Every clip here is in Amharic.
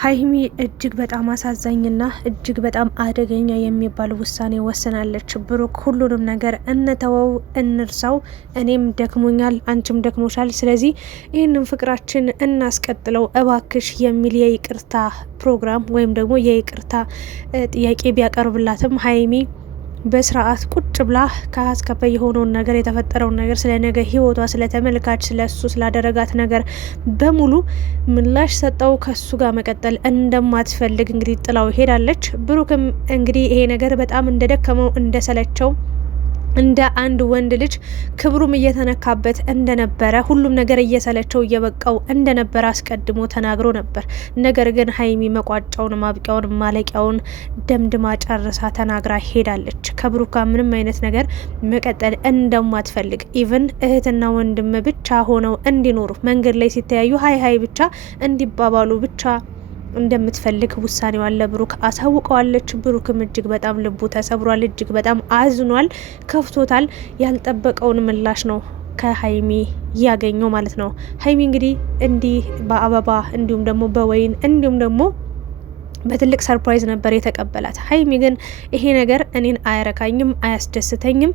ሀይሚ እጅግ በጣም አሳዛኝና እጅግ በጣም አደገኛ የሚባል ውሳኔ ወስናለች። ብሩክ ሁሉንም ነገር እንተወው፣ እንርሳው፣ እኔም ደክሞኛል፣ አንቺም ደክሞሻል፣ ስለዚህ ይህንን ፍቅራችን እናስቀጥለው እባክሽ የሚል የይቅርታ ፕሮግራም ወይም ደግሞ የይቅርታ ጥያቄ ቢያቀርብላትም ሀይሚ በስርዓት ቁጭ ብላ ከአስከፈ የሆነውን ነገር የተፈጠረውን ነገር ስለ ነገ ህይወቷ ስለ ተመልካች ስለ እሱ ስላደረጋት ነገር በሙሉ ምላሽ ሰጠው። ከሱ ጋር መቀጠል እንደማትፈልግ እንግዲህ ጥላው ሄዳለች። ብሩክም እንግዲህ ይሄ ነገር በጣም እንደደከመው እንደሰለቸው እንደ አንድ ወንድ ልጅ ክብሩም እየተነካበት እንደነበረ ሁሉም ነገር እየሰለቸው እየበቃው እንደነበረ አስቀድሞ ተናግሮ ነበር። ነገር ግን ሀይሚ መቋጫውን ማብቂያውን ማለቂያውን ደምድማ ጨርሳ ተናግራ ሄዳለች። ከብሩካ ምንም አይነት ነገር መቀጠል እንደማትፈልግ ኢቭን እህትና ወንድም ብቻ ሆነው እንዲኖሩ መንገድ ላይ ሲተያዩ ሀይ ሀይ ብቻ እንዲባባሉ ብቻ እንደምትፈልግ ውሳኔዋን ለብሩክ አሳውቀዋለች። ብሩክም እጅግ በጣም ልቡ ተሰብሯል፣ እጅግ በጣም አዝኗል፣ ከፍቶታል። ያልጠበቀውን ምላሽ ነው ከሀይሚ ያገኘው ማለት ነው። ሀይሚ እንግዲህ እንዲህ በአበባ እንዲሁም ደግሞ በወይን እንዲሁም ደግሞ በትልቅ ሰርፕራይዝ ነበር የተቀበላት። ሀይሚ ግን ይሄ ነገር እኔን አያረካኝም፣ አያስደስተኝም፣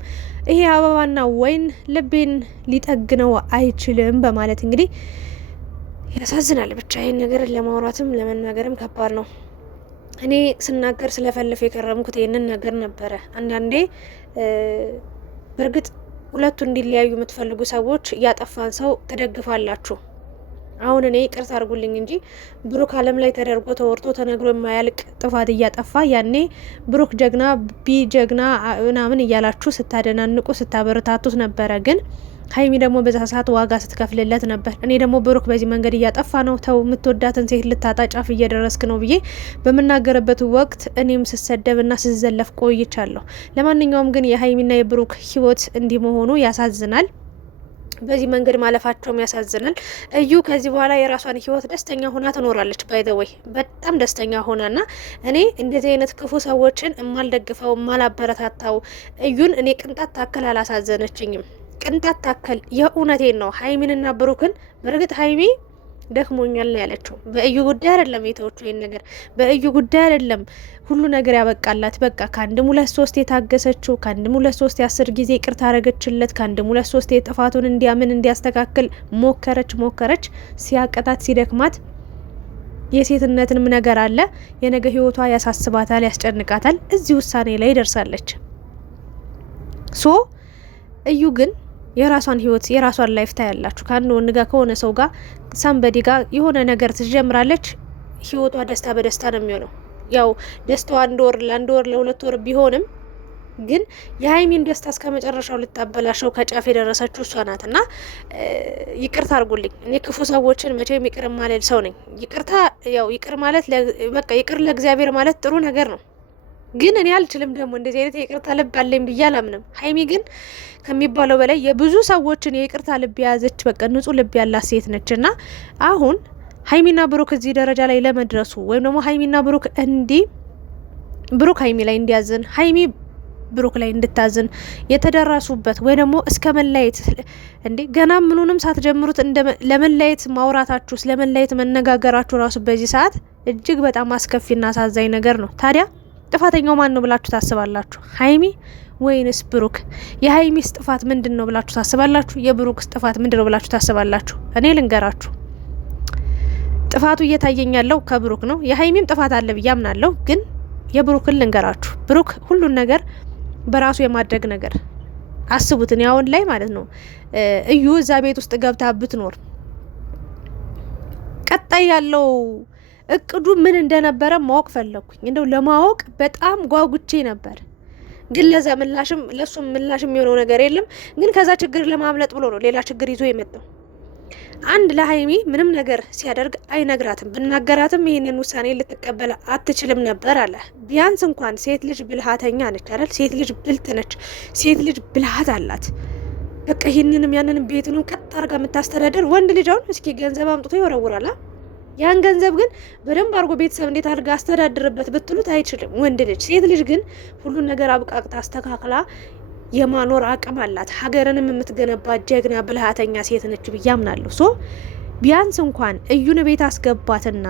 ይሄ አበባና ወይን ልቤን ሊጠግነው አይችልም በማለት እንግዲህ ያሳዝናል። ብቻ ይህን ነገር ለማውራትም ለመናገርም ከባድ ነው። እኔ ስናገር ስለፈለፈ የከረምኩት ይህንን ነገር ነበረ። አንዳንዴ በእርግጥ ሁለቱ እንዲለያዩ የምትፈልጉ ሰዎች ያጠፋን ሰው ትደግፋላችሁ። አሁን እኔ ይቅርታ አድርጉልኝ እንጂ ብሩክ ዓለም ላይ ተደርጎ ተወርቶ ተነግሮ የማያልቅ ጥፋት እያጠፋ ያኔ ብሩክ ጀግና ጀግና ምናምን እያላችሁ ስታደናንቁ ስታበረታቱት ነበረ። ግን ሀይሚ ደግሞ በዛ ሰዓት ዋጋ ስትከፍልለት ነበር። እኔ ደግሞ ብሩክ በዚህ መንገድ እያጠፋ ነው፣ ተው የምትወዳትን ሴት ልታጣ ጫፍ እየደረስክ ነው ብዬ በምናገርበት ወቅት እኔም ስሰደብና ስዘለፍ ቆይቻለሁ። ለማንኛውም ግን የሀይሚና የብሩክ ህይወት እንዲህ መሆኑ ያሳዝናል። በዚህ መንገድ ማለፋቸውም ያሳዝናል። እዩ ከዚህ በኋላ የራሷን ህይወት ደስተኛ ሆና ትኖራለች። ባይዘወይ በጣም ደስተኛ ሆናና እኔ እንደዚህ አይነት ክፉ ሰዎችን እማልደግፈው እማላበረታታው እዩን እኔ ቅንጣት ታክል አላሳዘነችኝም። ቅንጣት ታክል የእውነቴን ነው። ሀይሚንና ብሩክን በእርግጥ ሀይሚ ደክሞኛል ነው ያለችው። በእዩ ጉዳይ አይደለም የተወቹ ይሄን ነገር በእዩ ጉዳይ አይደለም ሁሉ ነገር ያበቃላት። በቃ ከአንድም ሁለት ሶስት የታገሰችው ከአንድም ሁለት ሶስት 10 ጊዜ ይቅርታ አረገችለት። ከአንድም ሁለት ሶስት ጥፋቱን እንዲያምን እንዲያስተካክል ሞከረች። ሲያቀጣት ሲደክማት የሴትነትንም ነገር አለ። የነገ ህይወቷ ያሳስባታል፣ ያስጨንቃታል። እዚህ ውሳኔ ላይ ደርሳለች። ሶ እዩ ግን የራሷን ህይወት የራሷን ላይፍ ታያላችሁ። ከአንድ ወንድ ጋር ከሆነ ሰው ጋር ሳምበዲ ጋር የሆነ ነገር ትጀምራለች። ህይወቷ ደስታ በደስታ ነው የሚሆነው። ያው ደስታዋ ለአንድ ወር ለሁለት ወር ቢሆንም ግን የሀይሚን ደስታ እስከ መጨረሻው ልታበላሸው ከጫፍ የደረሰችው እሷ ናት። እና ይቅርታ አድርጉልኝ፣ እኔ ክፉ ሰዎችን መቼም ይቅር ማለል ሰው ነኝ። ይቅርታ ያው ይቅር ማለት በቃ ይቅር ለእግዚአብሔር ማለት ጥሩ ነገር ነው። ግን እኔ አልችልም ደግሞ እንደዚህ አይነት የይቅርታ ልብ አለኝ ብዬ አላምንም። ሀይሚ ግን ከሚባለው በላይ የብዙ ሰዎችን የይቅርታ ልብ የያዘች በቃ ንጹህ ልብ ያላት ሴት ነች። እና አሁን ሀይሚና ብሩክ እዚህ ደረጃ ላይ ለመድረሱ ወይም ደግሞ ሀይሚና ብሩክ ብሩክ ሀይሚ ላይ እንዲያዝን ሀይሚ ብሩክ ላይ እንድታዝን የተደረሱበት ወይ ደግሞ እስከ መለያየት እንዴ ገና ምኑንም ሳትጀምሩት ለመለያየት ማውራታችሁ ስለመለያየት መነጋገራችሁ ራሱ በዚህ ሰዓት እጅግ በጣም አስከፊና አሳዛኝ ነገር ነው። ታዲያ ጥፋተኛው ማን ነው ብላችሁ ታስባላችሁ? ሀይሚ ወይንስ ብሩክ? የሀይሚስ ጥፋት ምንድን ነው ብላችሁ ታስባላችሁ? የብሩክስ ጥፋት ምንድን ነው ብላችሁ ታስባላችሁ? እኔ ልንገራችሁ፣ ጥፋቱ እየታየኝ ያለው ከብሩክ ነው። የሀይሚም ጥፋት አለ ብዬ አምናለሁ። ግን የብሩክን ልንገራችሁ። ብሩክ ሁሉን ነገር በራሱ የማድረግ ነገር አስቡትን። ያውን ላይ ማለት ነው እዩ እዛ ቤት ውስጥ ገብታ ብትኖር ቀጣይ ያለው እቅዱ ምን እንደነበረ ማወቅ ፈለኩኝ። እንደው ለማወቅ በጣም ጓጉቼ ነበር። ግን ለዛ ለሱም ምላሽም የሚሆነው ነገር የለም። ግን ከዛ ችግር ለማምለጥ ብሎ ነው ሌላ ችግር ይዞ የመጣው። አንድ ለሀይሚ ምንም ነገር ሲያደርግ አይነግራትም። ብናገራትም ይህንን ውሳኔ ልትቀበል አትችልም ነበር አለ። ቢያንስ እንኳን ሴት ልጅ ብልሃተኛ ነች አይደል? ሴት ልጅ ብልጥ ነች። ሴት ልጅ ብልሃት አላት። በቃ ይህንንም ያንንም ቤቱንም ቀጥ አድርጋ የምታስተዳደር ወንድ ልጅ አሁን እስኪ ገንዘብ አምጥቶ ይወረውራል። ያን ገንዘብ ግን በደንብ አድርጎ ቤተሰብ እንዴት አድርጋ አስተዳድርበት ብትሉት አይችልም ወንድ ልጅ። ሴት ልጅ ግን ሁሉን ነገር አብቃቅታ አስተካክላ የማኖር አቅም አላት። ሀገርንም የምትገነባ ጀግና ብልሃተኛ ሴት ነች ብዬ አምናለሁ። ሶ ቢያንስ እንኳን እዩን ቤት አስገባትና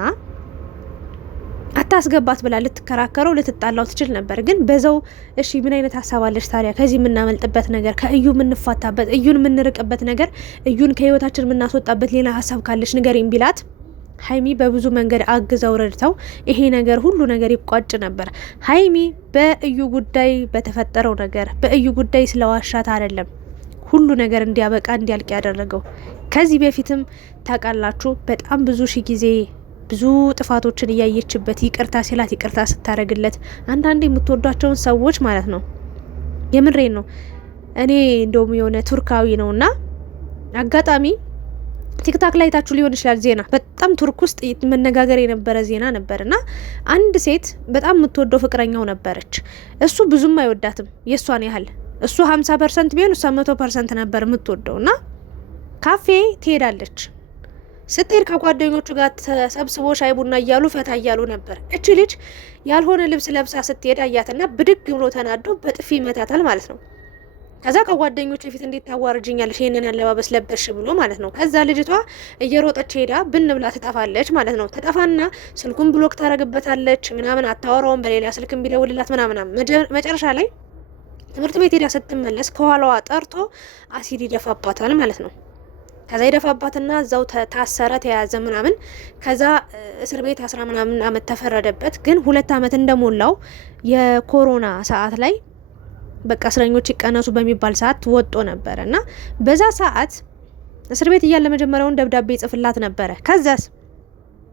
አታስገባት ብላ ልትከራከረው ልትጣላው ትችል ነበር። ግን በዛው እሺ ምን አይነት ሀሳብ አለች ታዲያ? ከዚህ የምናመልጥበት ነገር፣ ከእዩ የምንፋታበት፣ እዩን የምንርቅበት ነገር፣ እዩን ከህይወታችን የምናስወጣበት ሌላ ሀሳብ ካለች ንገሪኝ ቢላት ሀይሚ በብዙ መንገድ አግዘው ረድተው ይሄ ነገር ሁሉ ነገር ይቋጭ ነበር። ሀይሚ በእዩ ጉዳይ በተፈጠረው ነገር በእዩ ጉዳይ ስለዋሻት አይደለም ሁሉ ነገር እንዲያበቃ እንዲያልቅ ያደረገው። ከዚህ በፊትም ታውቃላችሁ በጣም ብዙ ሺ ጊዜ ብዙ ጥፋቶችን እያየችበት ይቅርታ ሲላት ይቅርታ ስታደርግለት አንዳንዴ የምትወዷቸውን ሰዎች ማለት ነው። የምሬን ነው። እኔ እንደውም የሆነ ቱርካዊ ነውና አጋጣሚ ቲክታክ ላይ ታችሁ ሊሆን ይችላል ዜና በጣም ቱርክ ውስጥ መነጋገር የነበረ ዜና ነበርና አንድ ሴት በጣም የምትወደው ፍቅረኛው ነበረች። እሱ ብዙም አይወዳትም የሷን ያህል እሱ 50% ቢሆን እሷ 100% ነበር የምትወደውና ካፌ ትሄዳለች። ስትሄድ ከጓደኞቹ ጋር ተሰብስቦ ሻይ ቡና እያሉ ፈታ እያሉ ነበር። እች ልጅ ያልሆነ ልብስ ለብሳ ስትሄድ አያትና ብድግ ብሎ ተናዶ በጥፊ ይመታታል ማለት ነው። ከዛ ከጓደኞቹ ፊት እንዴት ታዋርጅኛለሽ ይሄንን አለባበስ ለበሽ ብሎ ማለት ነው። ከዛ ልጅቷ እየሮጠች ሄዳ ብን ብላ ትጠፋለች ማለት ነው። ተጠፋና ስልኩን ብሎክ ታረግበታለች ምናምን፣ አታወራውም፣ በሌላ ስልክም ቢደውልላት ምናምን። መጨረሻ ላይ ትምህርት ቤት ሄዳ ስትመለስ ከኋላዋ ጠርቶ አሲድ ይደፋባታል ማለት ነው። ከዛ ይደፋባትና እዛው ታሰረ ተያዘ ምናምን። ከዛ እስር ቤት 10 ምናምን አመት ተፈረደበት። ግን 2 አመት እንደሞላው የኮሮና ሰዓት ላይ በቃ እስረኞች ይቀነሱ በሚባል ሰዓት ወጦ ነበረ እና በዛ ሰዓት እስር ቤት እያለ መጀመሪያውን ደብዳቤ ይጽፍላት ነበረ። ከዛስ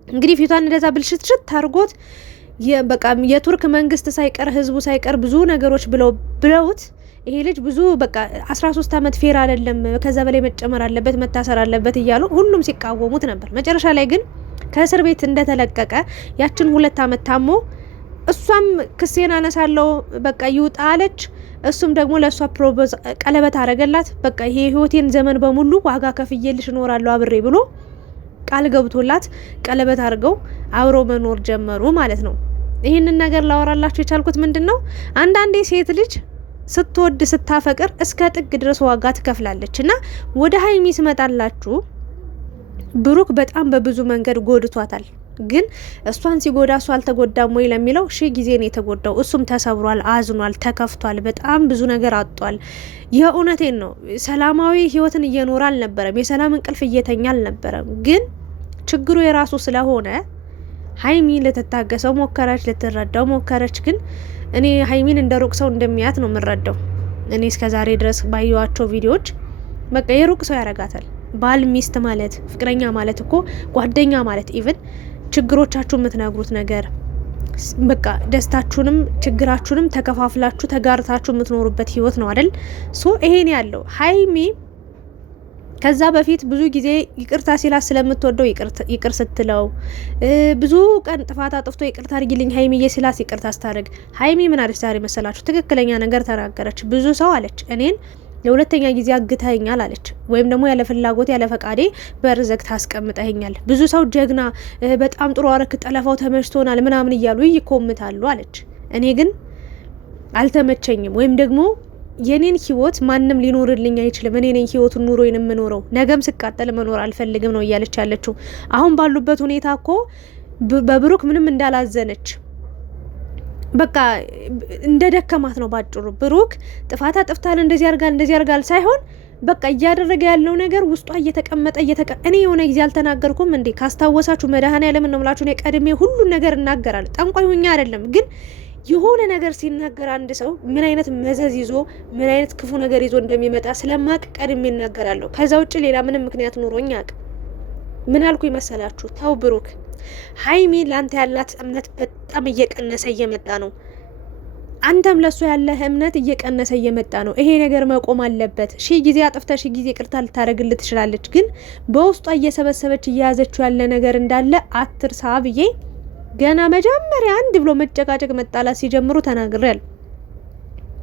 እንግዲህ ፊቷን እንደዛ ብልሽትሽት ታርጎት በቃ የቱርክ መንግስት ሳይቀር ህዝቡ ሳይቀር ብዙ ነገሮች ብለውት ይሄ ልጅ ብዙ በቃ 13 አመት ፌር አይደለም ከዛ በላይ መጨመር አለበት መታሰር አለበት እያሉ ሁሉም ሲቃወሙት ነበር። መጨረሻ ላይ ግን ከእስር ቤት እንደተለቀቀ ያችን 2 አመት ታሞ እሷም ክሴን አነሳለው በቃ ይውጣ አለች። እሱም ደግሞ ለእሷ ፕሮፖዝ ቀለበት አረገላት። በቃ ይሄ ህይወቴን ዘመን በሙሉ ዋጋ ከፍዬልሽ እኖራለሁ አብሬ ብሎ ቃል ገብቶላት ቀለበት አድርገው አብረው መኖር ጀመሩ ማለት ነው። ይህንን ነገር ላወራላችሁ የቻልኩት ምንድን ነው፣ አንዳንዴ ሴት ልጅ ስትወድ ስታፈቅር እስከ ጥግ ድረስ ዋጋ ትከፍላለች። እና ወደ ሀይሚ ስመጣላችሁ ብሩክ በጣም በብዙ መንገድ ጎድቷታል። ግን እሷን ሲጎዳ እሷ አልተጎዳም ወይ ለሚለው 1000 ጊዜ ነው የተጎዳው። እሱም ተሰብሯል፣ አዝኗል፣ ተከፍቷል፣ በጣም ብዙ ነገር አጥቷል። የእውነቴን ነው። ሰላማዊ ህይወትን እየኖረ አልነበረም፣ የሰላም እንቅልፍ እየተኛ አልነበረም። ግን ችግሩ የራሱ ስለሆነ ሀይሚ ልትታገሰው ሞከረች፣ ልትረዳው ሞከረች። ግን እኔ ሀይሚን እንደ ሩቅ ሰው እንደሚያት ነው የምረዳው። እኔ እስከዛሬ ድረስ ባየዋቸው ቪዲዮዎች በቃ የሩቅ ሰው ያረጋታል። ባል ሚስት ማለት ፍቅረኛ ማለት እኮ ጓደኛ ማለት ኢቭን ችግሮቻችሁ የምትነግሩት ነገር በቃ ደስታችሁንም ችግራችሁንም ተከፋፍላችሁ ተጋርታችሁ የምትኖሩበት ህይወት ነው አይደል? ሶ ይሄን ያለው ሀይሚ ከዛ በፊት ብዙ ጊዜ ይቅርታ ሲላት ስለምትወደው ይቅር ስትለው ብዙ ቀን ጥፋት አጥፍቶ ይቅርታ አድርጊልኝ ሀይሚዬ ሲላት ይቅርታ ስታደርግ ሀይሚ ምን አለች ዛሬ መሰላችሁ? ትክክለኛ ነገር ተናገረች። ብዙ ሰው አለች እኔን ለሁለተኛ ጊዜ አግተኸኛል አለች፣ ወይም ደግሞ ያለ ፍላጎት ያለ ፈቃዴ በር ዘግታ አስቀምጠኸኛል። ብዙ ሰው ጀግና፣ በጣም ጥሩ አረክ፣ ጠለፋው ተመችቶናል ምናምን እያሉ ይኮምታሉ አለች። እኔ ግን አልተመቸኝም፣ ወይም ደግሞ የኔን ህይወት ማንም ሊኖርልኝ አይችልም። እኔ ነኝ ህይወቱን ኑሮዬን የምኖረው፣ ነገም ስቃጠል መኖር አልፈልግም ነው እያለች ያለችው። አሁን ባሉበት ሁኔታ እኮ በብሩክ ምንም እንዳላዘነች በቃ እንደ ደከማት ነው ባጭሩ። ብሩክ ጥፋታ ጥፍታል እንደዚህ ያርጋል ሳይሆን በቃ እያደረገ ያለው ነገር ውስጧ እየተቀመጠ እኔ የሆነ ጊዜ አልተናገርኩም እንዴ? ካስታወሳችሁ መድኃኔዓለም ነው የምላችሁ። እኔ ቀድሜ ሁሉን ነገር እናገራለሁ። ጠንቋይ ሆኜ አይደለም፣ ግን የሆነ ነገር ሲናገር አንድ ሰው ምን አይነት መዘዝ ይዞ ምን አይነት ክፉ ነገር ይዞ እንደሚመጣ ስለማቅ ቀድሜ እናገራለሁ። ከዛ ውጭ ሌላ ምንም ምክንያት ኑሮኝ አቅ ምን አልኩ ይመሰላችሁ? ተው ብሩክ፣ ሀይሚ ላንተ ያላት እምነት በጣም እየቀነሰ እየመጣ ነው። አንተም ለሱ ያለህ እምነት እየቀነሰ እየመጣ ነው። ይሄ ነገር መቆም አለበት። 1000 ጊዜ አጥፍታ 1000 ጊዜ ይቅርታ ልታደርግልህ ትችላለች፣ ግን በውስጧ እየሰበሰበች እየያዘችው ያለ ነገር እንዳለ አትርሳ ብዬ ገና መጀመሪያ አንድ ብሎ መጨቃጨቅ መጣላት ሲጀምሩ ተናግሬያለሁ።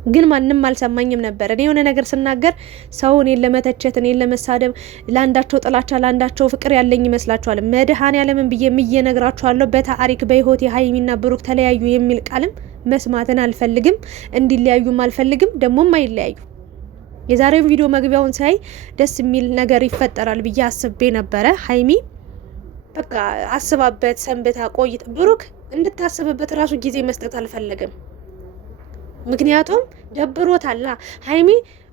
ግን ማንም አልሰማኝም ነበር። እኔ የሆነ ነገር ስናገር ሰው እኔን ለመተቸት እኔን ለመሳደብ ለአንዳቸው ጥላቻ ለአንዳቸው ፍቅር ያለኝ ይመስላችኋል? መድኃኔዓለምን ብዬ እየነግራችኋለሁ። በታሪክ በህይወት የሀይሚና ብሩክ ተለያዩ የሚል ቃልም መስማትን አልፈልግም። እንዲለያዩም አልፈልግም፣ ደግሞም አይለያዩ። የዛሬው ቪዲዮ መግቢያውን ሳይ ደስ የሚል ነገር ይፈጠራል ብዬ አስቤ ነበረ። ሀይሚ በቃ አስባበት ሰንብታ ቆይት። ብሩክ እንድታስብበት ራሱ ጊዜ መስጠት አልፈለግም። ምክንያቱም ደብሮታላ። ሀይሚ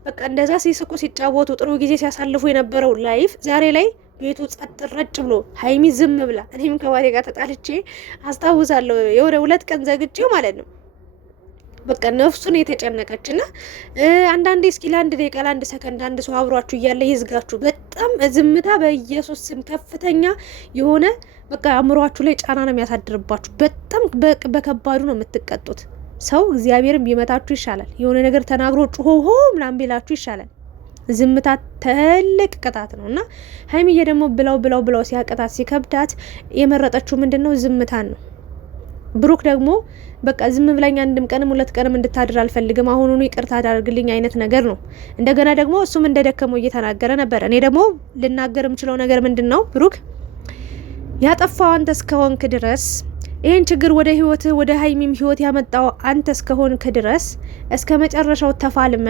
በቃ እንደዛ ሲስቁ ሲጫወቱ ጥሩ ጊዜ ሲያሳልፉ የነበረው ላይፍ ዛሬ ላይ ቤቱ ጸጥ ረጭ ብሎ ሀይሚ ዝም ብላ፣ እኔም ከባሌ ጋር ተጣልቼ አስታውሳለሁ የወደ 2 ቀን ዘግቼው ማለት ነው። በቃ ነፍሱን የተጨነቀች እና አንዳንዴ እስኪ ለአንድ ደቂቃ ለአንድ ሰከንድ አንድ ሰው አብሯችሁ እያለ ይዝጋችሁ። በጣም ዝምታ በኢየሱስ ስም ከፍተኛ የሆነ በቃ አእምሯችሁ ላይ ጫና ነው የሚያሳድርባችሁ። በጣም በከባዱ ነው የምትቀጡት። ሰው እግዚአብሔርን ቢመታችሁ ይሻላል። የሆነ ነገር ተናግሮ ጮሆ ምናምን ቢላችሁ ይሻላል። ዝምታ ትልቅ ቅጣት ነው እና ሀይሚዬ ደግሞ ብለው ሲያቅታት ሲከብዳት የመረጠችው ምንድን ነው? ዝምታን ነው። ብሩክ ደግሞ በቃ ዝም ብላኝ አንድም ቀንም 2 ቀንም እንድታድር አልፈልግም፣ አሁኑኑ ይቅርታ አድርግልኝ አይነት ነገር ነው። እንደገና ደግሞ እሱም እንደደከመው እየተናገረ ነበር። እኔ ደግሞ ልናገር የምችለው ነገር ምንድን ነው? ብሩክ ያጠፋው አንተ እስከሆንክ ድረስ ይህን ችግር ወደ ህይወት ወደ ሀይሚም ህይወት ያመጣው አንተ እስከሆንክ ድረስ እስከ መጨረሻው ተፋልመ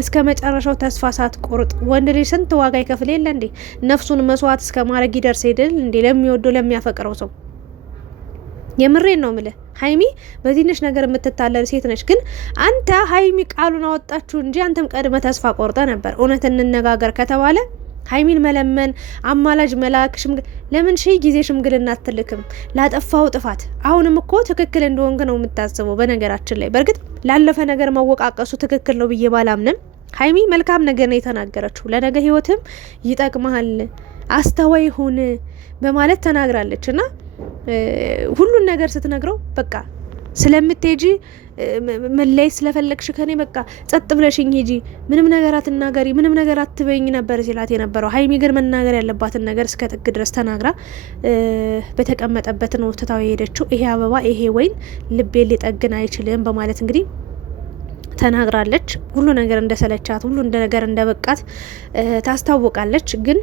እስከ መጨረሻው ተስፋ ሳትቆርጥ ወንድ ልጅ ስንት ዋጋ ይከፍል የለ እንዴ? ነፍሱን መስዋዕት እስከ ማድረግ ይደርስ አይደል እንዴ? ለሚወደው ለሚያፈቅረው ሰው የምሬን ነው ምልህ። ሀይሚ በትንሽ ነገር የምትታለል ሴት ነች። ግን አንተ ሀይሚ ቃሉን አወጣችሁ እንጂ አንተም ቀድመ ተስፋ ቆርጠ ነበር። እውነት እንነጋገር ከተባለ ሀይሚን መለመን አማላጅ መላክ ለምን ሺህ ጊዜ ሽምግልና አትልክም? ላጠፋው ጥፋት አሁንም እኮ ትክክል እንደሆንክ ነው የምታስበው። በነገራችን ላይ በእርግጥ ላለፈ ነገር መወቃቀሱ ትክክል ነው ብዬ ባላምንም ሀይሚ መልካም ነገር ነው የተናገረችው። ለነገ ህይወትም ይጠቅመሃል፣ አስተዋይ ሁን በማለት ተናግራለች። እና ሁሉን ነገር ስትነግረው በቃ ስለምትሄጂ መለየት ስለፈለግሽ ከኔ በቃ ጸጥ ብለሽኝ ሂጂ፣ ምንም ነገር አትናገሪ፣ ምንም ነገር አትበይኝ ነበር ሲላት የነበረው። ሀይሚ ግን መናገር ያለባትን ነገር እስከ ጥግ ድረስ ተናግራ በተቀመጠበት ነው ትታው የሄደችው። ይሄ አበባ ይሄ ወይን ልቤን ሊጠግን አይችልም በማለት እንግዲህ ተናግራለች። ሁሉ ነገር እንደሰለቻት፣ ሁሉ ነገር እንደበቃት ታስታውቃለች። ግን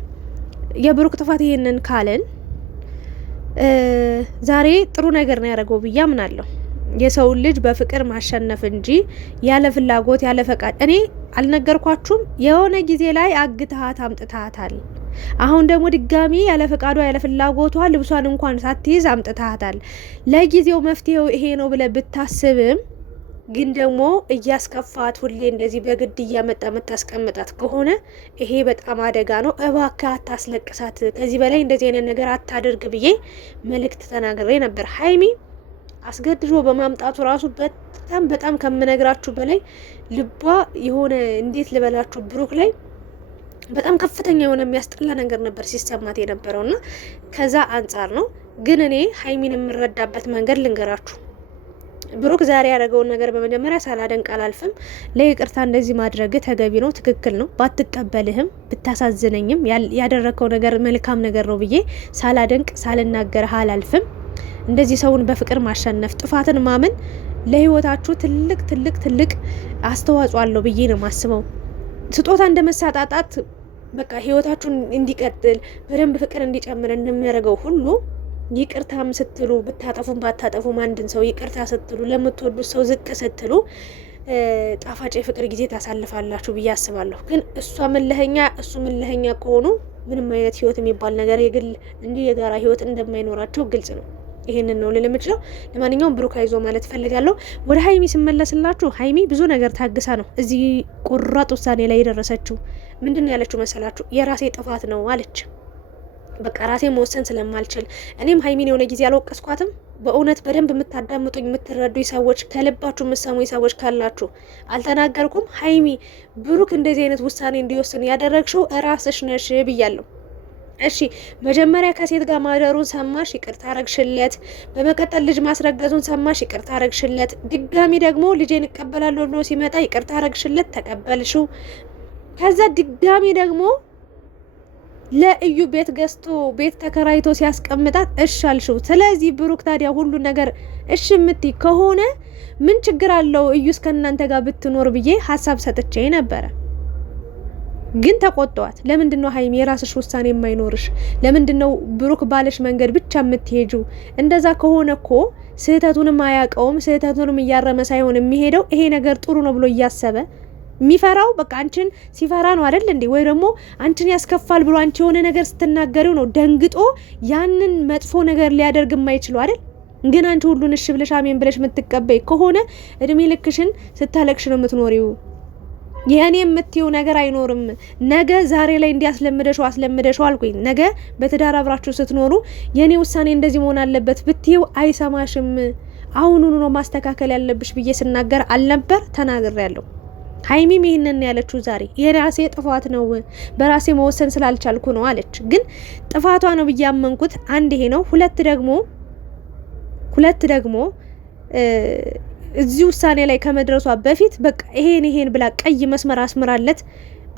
የብሩክ ጥፋት ይሄንን ካለን ዛሬ ጥሩ ነገር ነው ያደረገው ብዬ አምናለሁ። የሰውን ልጅ በፍቅር ማሸነፍ እንጂ ያለ ፍላጎት ያለ ፈቃድ። እኔ አልነገርኳችሁም? የሆነ ጊዜ ላይ አግተሃት አምጥታታል። አሁን ደግሞ ድጋሚ ያለ ፈቃዷ ያለ ፍላጎቷ ልብሷን እንኳን ሳትይዝ አምጥታታል። ለጊዜው መፍትሄው ይሄ ነው ብለህ ብታስብም ግን ደግሞ እያስከፋት ሁሌ እንደዚህ በግድ እያመጣ የምታስቀምጣት ከሆነ ይሄ በጣም አደጋ ነው። እባክህ አታስለቅሳት፣ ከዚህ በላይ እንደዚህ አይነት ነገር አታደርግ ብዬ መልእክት ተናግሬ ነበር። ሀይሚ አስገድዶ በማምጣቱ ራሱ በጣም ከምነግራችሁ በላይ ልቧ የሆነ እንዴት ልበላችሁ ብሩክ ላይ በጣም ከፍተኛ የሆነ የሚያስጠላ ነገር ነበር ሲሰማት የነበረው እና ከዛ አንጻር ነው። ግን እኔ ሀይሚን የምረዳበት መንገድ ልንገራችሁ። ብሩክ ዛሬ ያደረገውን ነገር በመጀመሪያ ሳላደንቅ አላልፍም። ለይቅርታ እንደዚህ ማድረግ ተገቢ ነው፣ ትክክል ነው። ባትቀበልህም ብታሳዝነኝም ያደረከው ነገር መልካም ነገር ነው ብዬ ሳላደንቅ ሳልናገርህ አላልፍም። እንደዚህ ሰውን በፍቅር ማሸነፍ፣ ጥፋትን ማመን ለህይወታችሁ ትልቅ አስተዋጽኦ አለው ብዬ ነው ማስበው። ስጦታ እንደ መሳጣጣት በቃ ህይወታችሁን እንዲቀጥል በደንብ ፍቅር እንዲጨምር እንደሚያደርገው ሁሉ ይቅርታም ስትሉ ብታጠፉም ባታጠፉም አንድን ሰው ይቅርታ ስትሉ ለምትወዱት ሰው ዝቅ ስትሉ ጣፋጭ የፍቅር ጊዜ ታሳልፋላችሁ ብዬ አስባለሁ። ግን እሷ ምልህኛ እሱ ምልህኛ ከሆኑ ምንም አይነት ህይወት የሚባል ነገር የግል እንጂ የጋራ ህይወት እንደማይኖራቸው ግልጽ ነው። ይሄንን ነው ልል የምችለው። ለማንኛውም ብሩክ አይዞ ማለት ፈልጋለሁ። ወደ ሀይሚ ስመለስላችሁ ሀይሚ ብዙ ነገር ታግሳ ነው እዚህ ቁራጥ ውሳኔ ላይ የደረሰችው። ምንድን ነው ያለችው መሰላችሁ? የራሴ ጥፋት ነው አለች። በቃ ራሴ መወሰን ስለማልችል እኔም ሀይሚን የሆነ ጊዜ አልወቀስኳትም። በእውነት በደንብ የምታዳምጡኝ የምትረዱኝ ሰዎች ከልባችሁ የምትሰሙኝ ሰዎች ካላችሁ አልተናገርኩም። ሀይሚ ብሩክ እንደዚህ አይነት ውሳኔ እንዲወስን ያደረግሽው እራስሽ ነሽ ብያለሁ። እሺ መጀመሪያ ከሴት ጋር ማደሩን ሰማሽ፣ ይቅርታ አረግሽለት። በመቀጠል ልጅ ማስረገዙን ሰማሽ፣ ይቅርታ አረግሽለት። ድጋሚ ደግሞ ልጄን እቀበላለሁ ብሎ ሲመጣ ይቅርታ አረግሽለት፣ ተቀበልሽው። ከዛ ድጋሚ ደግሞ ለእዩ ቤት ገዝቶ ቤት ተከራይቶ ሲያስቀምጣት እሺ አልሽው። ስለዚህ ብሩክ ታዲያ ሁሉ ነገር እሺ የምትይ ከሆነ ምን ችግር አለው እዩ እስከናንተ ጋር ብትኖር ብዬ ሀሳብ ሰጥቼ ነበረ። ግን ተቆጣዋት። ለምንድነው ሀይሚ የራስሽ ውሳኔ የማይኖርሽ? ለምንድነው ብሩክ ባለሽ መንገድ ብቻ የምትሄጂው? እንደዛ ከሆነ እኮ ስህተቱንም አያውቀውም፣ ስህተቱንም እያረመ ሳይሆን የሚሄደው ይሄ ነገር ጥሩ ነው ብሎ እያሰበ የሚፈራው በቃ አንቺን ሲፈራ ነው አይደል እንዴ? ወይ ደግሞ አንቺን ያስከፋል ብሎ አንቺ የሆነ ነገር ስትናገሪው ነው ደንግጦ ያንን መጥፎ ነገር ሊያደርግ የማይችለው አይደል? ግን አንቺ ሁሉን እሺ ብለሽ አሜን ብለሽ የምትቀበይ ከሆነ እድሜ ልክሽን ስታለቅሽ ነው የምትኖሪው። የኔ የምትይው ነገር አይኖርም። ነገ ዛሬ ላይ እንዲያስለምደሽው አስለምደሽው አልኩኝ። ነገ በትዳር አብራችሁ ስትኖሩ የኔ ውሳኔ እንደዚህ መሆን አለበት ብትይው አይሰማሽም። አሁኑኑ ነው ማስተካከል ያለብሽ ብዬ ስናገር አልነበር? ተናግሬያለሁ። ሀይሚም ይህንን ያለችው ዛሬ የራሴ ጥፋት ነው በራሴ መወሰን ስላልቻልኩ ነው አለች። ግን ጥፋቷ ነው ብዬ ያመንኩት አንድ ይሄ ነው። ሁለት ደግሞ እዚህ ውሳኔ ላይ ከመድረሷ በፊት በቃ ይሄን ብላ ቀይ መስመር አስምራለት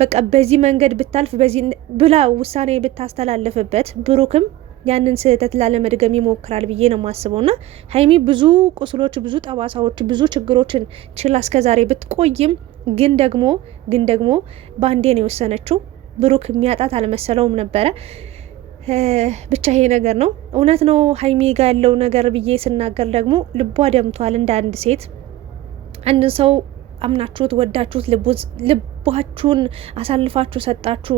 በቃ በዚህ መንገድ ብታልፍ በዚህ ብላ ውሳኔ ብታስተላለፍበት ብሩክም ያንን ስህተት ላለመድገም ይሞክራል ብዬ ነው የማስበውና ሀይሚ ብዙ ቁስሎች፣ ብዙ ጠባሳዎች፣ ብዙ ችግሮችን ችላ እስከዛሬ ብትቆይም ግን ደግሞ ባንዴ ነው የወሰነችው። ብሩክ የሚያጣት አልመሰለውም ነበረ። ብቻ ይሄ ነገር ነው እውነት ነው ሀይሚ ጋር ያለው ነገር ብዬ ስናገር ደግሞ ልቧ ደምቷል። እንደ አንድ ሴት አንድ ሰው አምናችሁት ወዳችሁት ልባችሁን አሳልፋችሁ ሰጣችሁ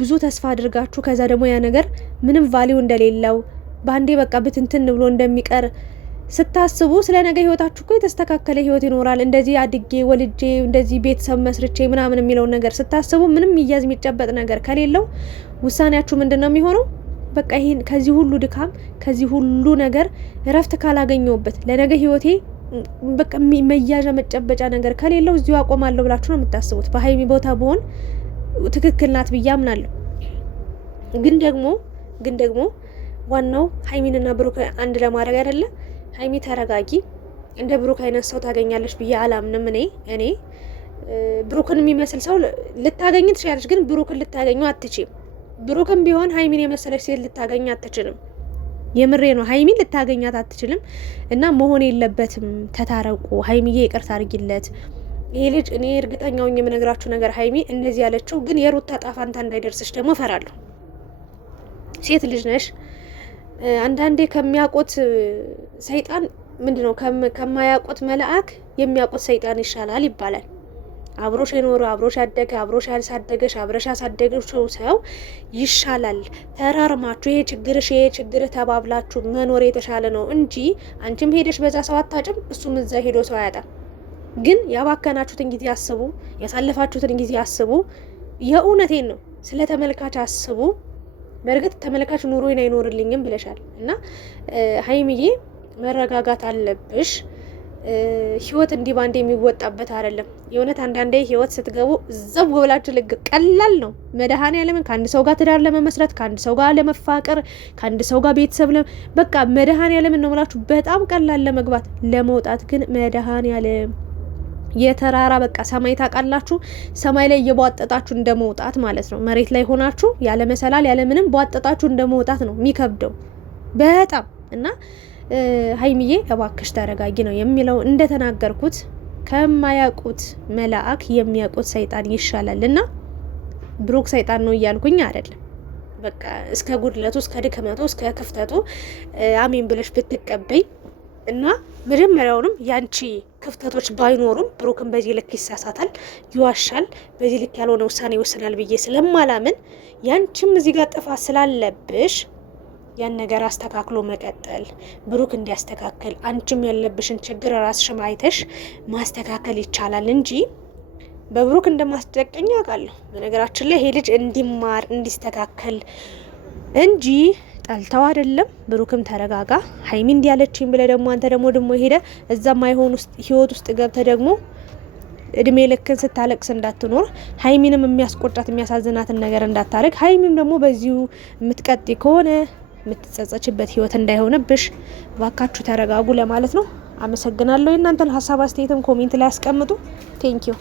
ብዙ ተስፋ አድርጋችሁ ከዛ ደግሞ ያ ነገር ምንም ቫሊው እንደሌለው ባንዴ በቃ ብትንትን ብሎ እንደሚቀር ስታስቡ ስለ ነገ ህይወታችሁ እኮ የተስተካከለ ህይወት ይኖራል። እንደዚህ አድጌ ወልጄ እንደዚህ ቤተሰብ መስርቼ ምናምን የሚለውን ነገር ስታስቡ ምንም ይያዝ የሚጨበጥ ነገር ከሌለው ውሳኔያችሁ ምንድን ነው የሚሆነው? በቃ ይሄን ከዚህ ሁሉ ድካም ከዚህ ሁሉ ነገር እረፍት ካላገኘውበት ለነገ ህይወቴ በቃ መያዣ መጨበጫ ነገር ከሌለው እዚሁ አቆማለሁ ብላችሁ ነው የምታስቡት። በሀይሚ ቦታ ብሆን ትክክል ናት ብዬ አምናለሁ። ግን ደግሞ ዋናው ሀይሚንና ብሩክ አንድ ለማድረግ አይደለ? ሀይሚ ተረጋጊ። እንደ ብሩክ አይነት ሰው ታገኛለች ብዬ አላምንም። እኔ ብሩክን የሚመስል ሰው ልታገኝ ትችላለች፣ ግን ብሩክን ልታገኘው አትችም። ብሩክን ቢሆን ሀይሚን የመሰለች ሴት ልታገኝ አትችልም። የምሬ ነው። ሀይሚን ልታገኛት አትችልም እና መሆን የለበትም። ተታረቁ። ሀይሚዬ ይቅርታ አድርጊለት። ይሄ ልጅ እኔ እርግጠኛው የምነግራችሁ ነገር ሀይሚ እንደዚህ ያለችው ግን የሩታ ጣፋንታ እንዳይደርስሽ ደግሞ እፈራለሁ። ሴት ልጅ ነሽ። አንዳንዴ ከሚያውቁት ሰይጣን ምንድነው ከማያውቁት መልአክ የሚያውቁት ሰይጣን ይሻላል ይባላል። አብሮሽ የኖረ አብሮሽ ያደገ አብሮሽ ያሳደገሽ አብረሽ ያሳደገሽው ሰው ይሻላል። ተራርማችሁ ይሄ ችግርህ ተባብላችሁ መኖር የተሻለ ነው እንጂ አንቺም ሄደሽ በዛ ሰው አታጭም፣ እሱም እዛ ሄዶ ሰው አያጣም። ግን ያባከናችሁትን ጊዜ አስቡ፣ ያሳለፋችሁትን ጊዜ አስቡ። የእውነቴን ነው። ስለ ተመልካች አስቡ። በእርግጥ ተመልካች ኑሮዬን አይኖርልኝም ብለሻል እና ሀይሚዬ መረጋጋት አለብሽ። ህይወት እንዲህ ባንዴ የሚወጣበት አይደለም። የእውነት አንዳንዴ ህይወት ስትገቡ ዘው ብላችሁ ቀላል ነው። መድኃኔዓለምን ከአንድ ሰው ጋር ትዳር ለመመስረት፣ ከአንድ ሰው ጋር ለመፋቀር፣ ከአንድ ሰው ጋር ቤተሰብ በቃ መድኃኔዓለምን ነው ብላችሁ በጣም ቀላል ለመግባት፣ ለመውጣት ግን መድኃኔዓለም የተራራ በቃ ሰማይ ታውቃላችሁ። ሰማይ ላይ እየቧጠጣችሁ እንደመውጣት ማለት ነው። መሬት ላይ ሆናችሁ ያለ መሰላል ያለ ምንም ቧጠጣችሁ እንደመውጣት ነው የሚከብደው በጣም እና ሀይሚዬ እባክሽ ተረጋጊ ነው የሚለው። እንደተናገርኩት ከማያውቁት መልአክ የሚያውቁት ሰይጣን ይሻላል እና ብሩክ ሰይጣን ነው እያልኩኝ አይደለም። በቃ እስከ ጉድለቱ እስከ ድክመቱ እስከ ክፍተቱ አሜን ብለሽ ብትቀበይ እና መጀመሪያውንም ያንቺ ክፍተቶች ባይኖሩም ብሩክን በዚህ ልክ ይሳሳታል፣ ይዋሻል፣ በዚህ ልክ ያልሆነ ውሳኔ ይወስናል ብዬ ስለማላምን ያንቺም እዚህ ጋር ጥፋት ስላለብሽ ያን ነገር አስተካክሎ መቀጠል ብሩክ እንዲያስተካክል አንቺም ያለብሽን ችግር ራስሽም አይተሽ ማስተካከል ይቻላል እንጂ በብሩክ እንደማስደቀኝ አውቃለሁ። በነገራችን ላይ ይሄ ልጅ እንዲማር እንዲስተካከል እንጂ ጠልተው አይደለም። ብሩክም ተረጋጋ። ሀይሚ እንዲያለችኝ ብለ ደግሞ አንተ ደግሞ ሄደ እዛ ማይሆን ህይወት ውስጥ ገብተ ደግሞ እድሜ ልክን ስታለቅስ እንዳትኖር፣ ሀይሚንም የሚያስቆጫት የሚያሳዝናትን ነገር እንዳታረግ፣ ሀይሚም ደግሞ በዚሁ የምትቀጥ ከሆነ የምትጸጸችበት ህይወት እንዳይሆንብሽ ባካችሁ ተረጋጉ ለማለት ነው። አመሰግናለሁ። እናንተን ሀሳብ አስተያየትም ኮሜንት ላይ አስቀምጡ። ቴንኪዩ